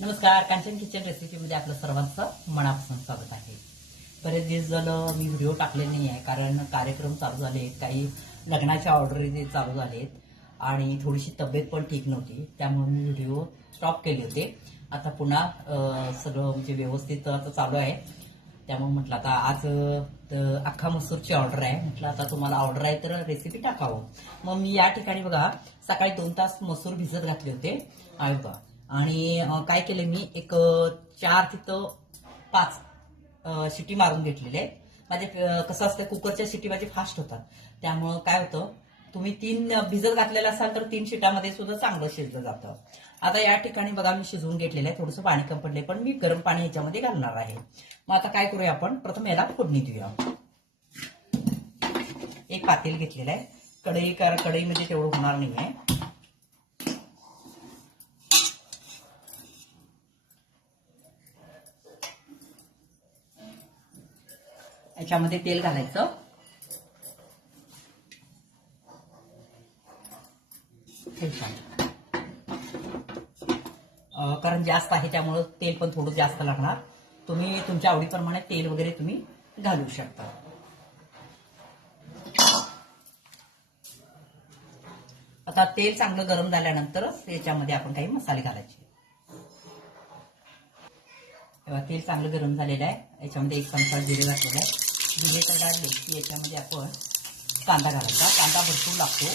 नमस्कार, कांचन किचन रेसिपीमध्ये आपलं सर्वांचं मनापासून स्वागत आहे. बरेच दिवस झालं मी व्हिडिओ टाकले नाही आहे, कारण कार्यक्रम चालू झाले, काही लग्नाच्या ऑर्डर चालू झालेत आणि थोडीशी तब्येत पण ठीक नव्हती, त्यामुळे मी व्हिडिओ स्टॉप केले होते. आता पुन्हा सगळं म्हणजे व्यवस्थित आता चालू आहे. त्यामुळे म्हटलं आता आज अख्खा मसूरची ऑर्डर आहे. म्हटलं आता तुम्हाला ऑर्डर आहे तर रेसिपी टाकावं. मग मी या ठिकाणी बघा सकाळी 2 तास मसूर भिजत घातले होते आहे बघा. आणि काय केलं मी एक 4 तिथं 5 शिटी मारून घेतलेले. माझे कसं असतं कुकरच्या शिटी माझे फास्ट होतात, त्यामुळं काय होतं तुम्ही 3 भिजत घातलेला असाल तर 3 शिटामध्ये सुद्धा चांगलं शिजलं जातं. आता या ठिकाणी बघा मी शिजवून घेतलेलं आहे. थोडंसं पाणी कमी पडले, पण मी गरम पाणी ह्याच्यामध्ये घालणार आहे. मग आता काय करूया आपण, प्रथम याला फोडणी देऊया. एक पातेल घेतलेलं आहे. कढईमध्ये तेवढं होणार नाहीये. याच्यामध्ये तेल घालायचं. कारण जास्त आहे त्यामुळे तेल पण थोडं जास्त लागणार. तुम्ही तुमच्या आवडीप्रमाणे तेल वगैरे तुम्ही घालू शकता. आता तेल चांगलं गरम झाल्यानंतरच याच्यामध्ये आपण काही मसाले घालायचे. तेव्हा तेल चांगलं गरम झालेलं आहे. याच्यामध्ये 1 चमचा जिरे घातलेला आहे. जिरे तर घातले की याच्यामध्ये आपण कांदा घालायचा. कांदा भरपूर लागतो.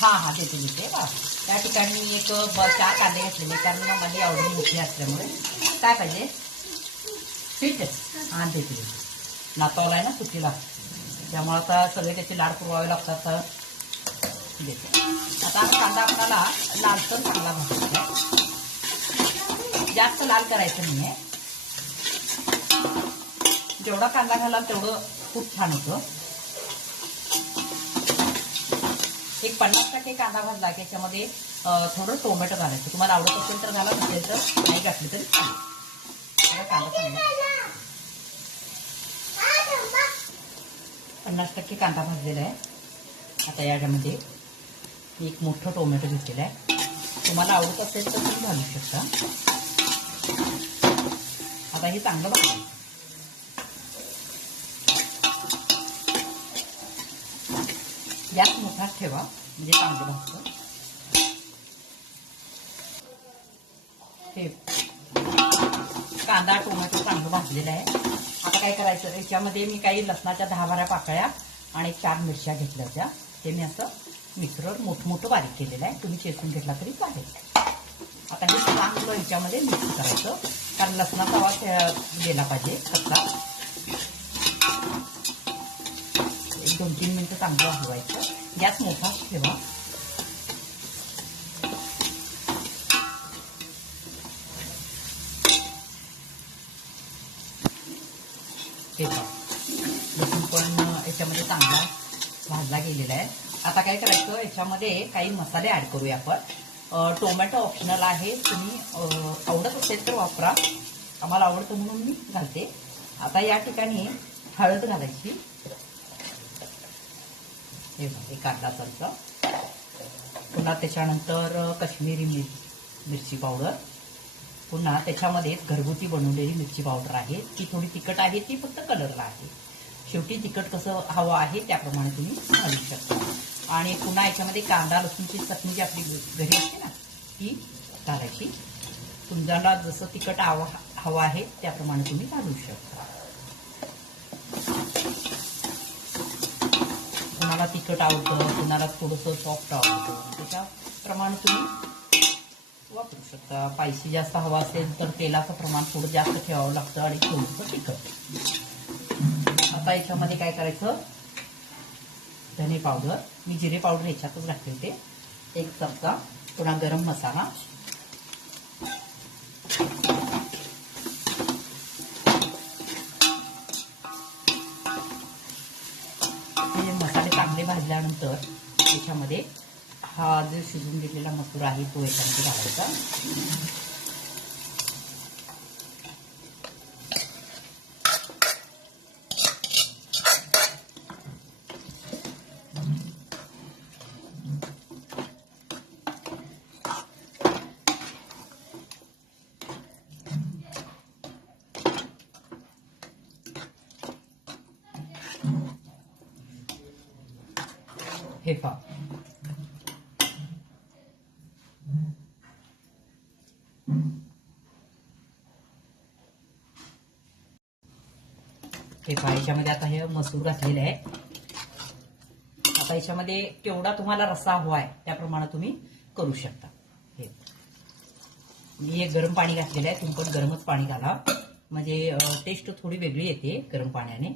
हा देते बा. त्या ठिकाणी एक 4 कांदे घेतलेले, कारण माझी आवडी मोठी असल्यामुळे काय पाहिजे ठीक आहे. हा देते नातवला आहे ना सुट्टीला, त्यामुळे आता सगळे त्याचे लाड पुरवावे लागतात. देते. आता कांदा आपल्याला लालसर चांगला भाजायचा. जास्त लाल करायचं नाहीये. जेवढा कांदा घालाल तेवढं खूप छान होतं. एक 50% कांदा भाजला की याच्यामध्ये थोडं टोमॅटो घालायचं. तुम्हाला आवडत असेल तर घाला, नसेल तर नाही घातली तरी चालेल. कांदा 50% कांदा भाजलेला आहे. आता याच्यामध्ये एक मोठं टोमॅटो घेतलेला आहे. तुम्हाला आवडत असेल तर तुम्ही घालू शकता. आता हे चांगलं भाजायचं. गॅस मोठाच ठेवा म्हणजे चांगलं भाजतं. हे कांदा टोमॅटो चांगलं भाजलेलं आहे. आता काय करायचं, याच्यामध्ये मी काही लसणाच्या 10-12 पाकळ्या आणि 4 मिरच्या घेतल्या होत्या. ते मी असं मिक्सरवर मोठं बारीक केलेलं आहे. तुम्ही चेचून घेतला तरी चालेल. आता हे चांगलं ह्याच्यामध्ये मिक्स करायचं, कारण लसणाचा आवाज गेला पाहिजे कच्चा. 1-2-3 मिनिटं चांगलं हलवायचं. गॅस मोठाच ठेवा. लसूण पण याच्यामध्ये चांगला भाजला गेलेला आहे. आता काय करायचं, याच्यामध्ये काही मसाले ऍड करूया आपण. टोमॅटो ऑप्शनल आहे, तुम्ही आवडत असेल तर वापरा. आम्हाला आवडतं म्हणून मी घालते. आता या ठिकाणी हळद घालायची. एक अर्धा चमचा. पुन्हा त्याच्यानंतर काश्मीरी मिरची पावडर. पुन्हा त्याच्यामध्ये घरगुती बनवलेली मिरची पावडर आहे. ती थोडी तिखट आहे, ती फक्त कलरला आहे. शेवटी तिखट कसं हवं आहे त्याप्रमाणे तुम्ही घालू शकता. आणि पुन्हा याच्यामध्ये कांदा लसूणची चटणी जी आपली घरी असते ना ती घालायची. तुम्हाला जसं तिखट हवं आहे त्याप्रमाणे तुम्ही घालू शकता. कुणाला तिखट आवडतं, कुणाला थोडंसं सॉफ्ट आवडतं, त्याच्याप्रमाणे तुम्ही वापरू शकता. स्पायसी जास्त हवा असेल तर तेलाचं प्रमाण थोडं जास्त ठेवावं लागतं आणि थोडंसं तिखट. आता याच्यामध्ये काय करायचं, धने पावडर, मी जिरे पावडर ह्याच्यातच घातले होते, 1 चमचा. पुन्हा गरम मसाला, हे मसाले चांगले भाजल्यानंतर त्याच्यामध्ये हा जो शिजून घेतलेला मसूर आहे तो याच्यामध्ये घालायचा. हे पहा, याच्यामध्ये आता हे मसूर घातलेले आहे. आता याच्यामध्ये केवढा तुम्हाला रस्सा हवाय त्याप्रमाणे तुम्ही करू शकता. हे मी एक गरम पाणी घातलेलं आहे, तुम्ही पण गरमच पाणी घाला, म्हणजे टेस्ट थोडी वेगळी येते गरम पाण्याने.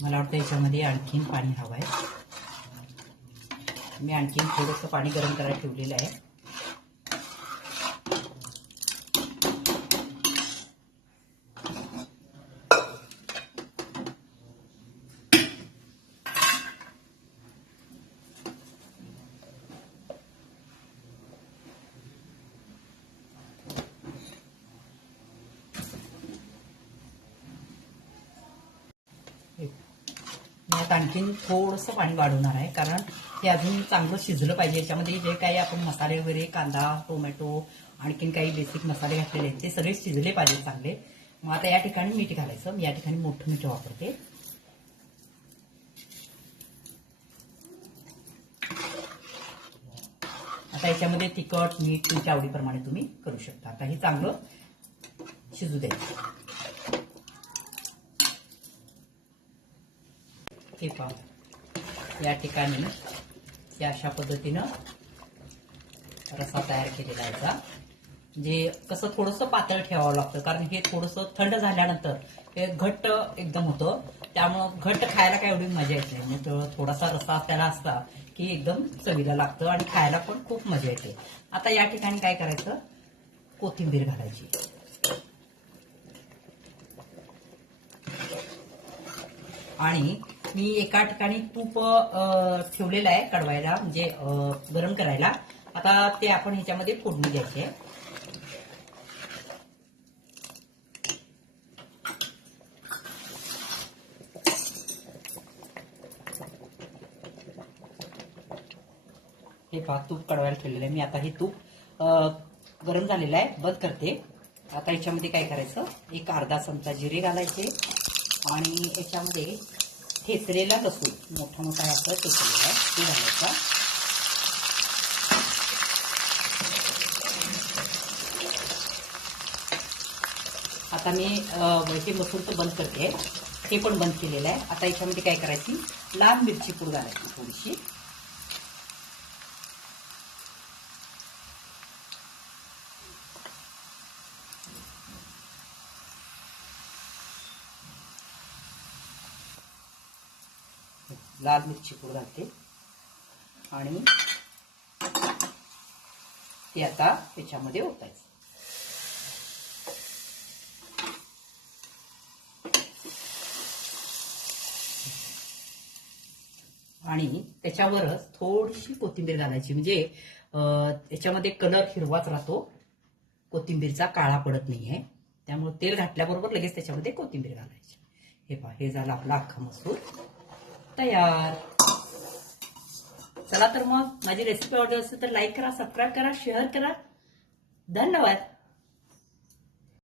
मला वाटतं याच्यामध्ये आणखीन पाणी हवं आहे. मी आणखीन थोडंसं पाणी गरम करायला ठेवलेलं आहे. मी आता आणखीन थोडंसं पाणी वाढवणार आहे, कारण हे अजून चांगलं शिजलं पाहिजे. याच्यामध्ये जे काही आपण मसाले वगैरे, कांदा, टोमॅटो, आणखीन काही बेसिक मसाले घातलेले आहेत ते सगळे शिजले पाहिजे चांगले. मग आता या ठिकाणी मीठ घालायचं. मी या ठिकाणी मोठं मीठ वापरते. आता याच्यामध्ये तिखट, मीठ तुमच्या आवडीप्रमाणे तुम्ही करू शकता. आता हे चांगलं शिजू द्यायचं. हे पहा, या ठिकाणी या अशा पद्धतीनं रस्सा तयार केलेला आहे. म्हणजे कसं थोडंसं पातळ ठेवावं लागतं, कारण हे थोडंसं थंड झाल्यानंतर हे घट्ट एकदम होतं. त्यामुळं घट्ट खायला काय एवढी मजा येत नाही. मग थोडासा रस्सा त्याला असता की एकदम चवीला लागतं आणि खायला पण खूप मजा येते. आता या ठिकाणी काय करायचं, कोथिंबीर घालायची. आणि मी एका ठिकाणी तूप ठेवलेलं आहे कडवायला, म्हणजे गरम करायला. आता ते आपण ह्याच्यामध्ये फोडणी द्यायची आहे. हे पहा, तूप कडवायला ठेवलेलं आहे मी. आता हे तूप गरम झालेलं आहे, बंद करते. आता याच्यामध्ये काय करायचं, एक अर्धा चमचा जिरे घालायचे आणि याच्यामध्ये ठेचलेला लसूण मोठा मोठा असं ठेचलेला आहे ते घालायचा. आता मी हे मसूरचं बंद करते, हे पण बंद केलेलं आहे. आता याच्यामध्ये काय करायची, लाल मिरची पूड घालायची थोडीशी. लाल मिरची पूड घालते आणि ते आता त्याच्यामध्ये ओतायचं. आणि त्याच्यावरच थोडीशी कोथिंबीर घालायची, म्हणजे याच्यामध्ये कलर हिरवाच राहतो, कोथिंबीरचा काळा पडत नाहीये. त्यामुळे तेल घातल्याबरोबर लगेच त्याच्यामध्ये कोथिंबीर घालायची. हे पहा, हे झालं आपला अख्खा मसूर तयार. चला तर मग माझी रेसिपी आवडली असेल तर लाईक करा, सबस्क्राईब करा, शेअर करा. धन्यवाद.